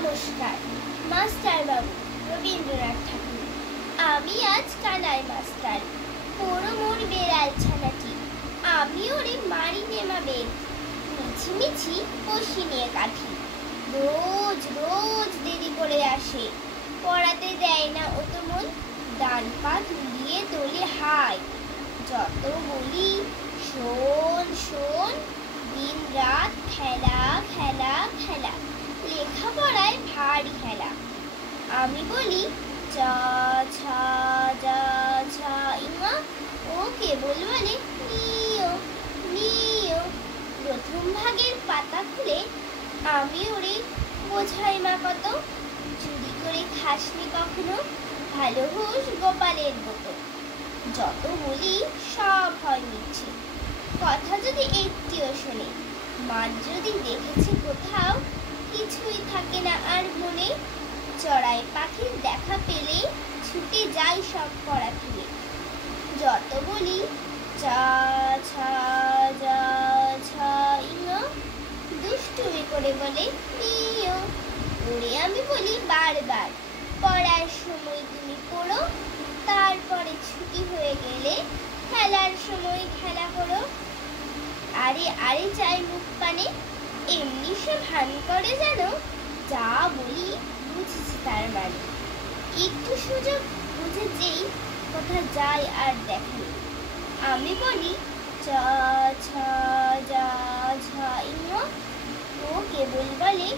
নমস্কার মাস্টার বাবু, রবীন্দ্রনাথ ঠাকুর। আমি আজ কানাই মাস্টার, পড়ো মোর বেড়াল ছানাটি। আমি ওরে মারি নেমাবেন, মিছি মিছি বসি নিয়ে কাঠি। রোজ রোজ দেরি করে আসে, পড়াতে দেয় না ও তো মন। ডান পা তুলিয়ে তোলে হাই, যত বলি শোন শোন। দিন রাত খেলা খেলা খেলা, লেখাপড়ায় ভারী খেলা। আমি বলি চা ছা যা ছা ইমা, ও কেবল বলে নিও নিও। প্রথম ভাগের পাতা খুলে আমি ওরে বোঝাই মা কত। চুরি করে খাসনি কখনো, ভালো হুঁশ গোপালের মতো। যত বলি সব হয় মিছে, কথা যদি একটিও শোনে। মার যদি দেখেছে কোথাও, কিছুই থাকে না আর মনে। চড়াই পাখির দেখা পেলে ছুটে যাই সব পড়া ফেলে। যত বলি চা ছা যা ছা ইমা, দুষ্টুমি করে বলে নিও। ওরে আমি বলি বারবার, পড়ার সময় তুমি পড়ো, তারপরে ছুটি হয়ে গেলে খেলার সময় খেলা করো। আরে আরে চাই মুখ পানে, এমনি সে ভান করে যেন যা বলি বুঝেছি তার মানে। একটু সুযোগ বুঝে যেই কোথা যায় আর দেখে। আমি বলি চা ছা যা ছা ইমা, ও কেবল বলে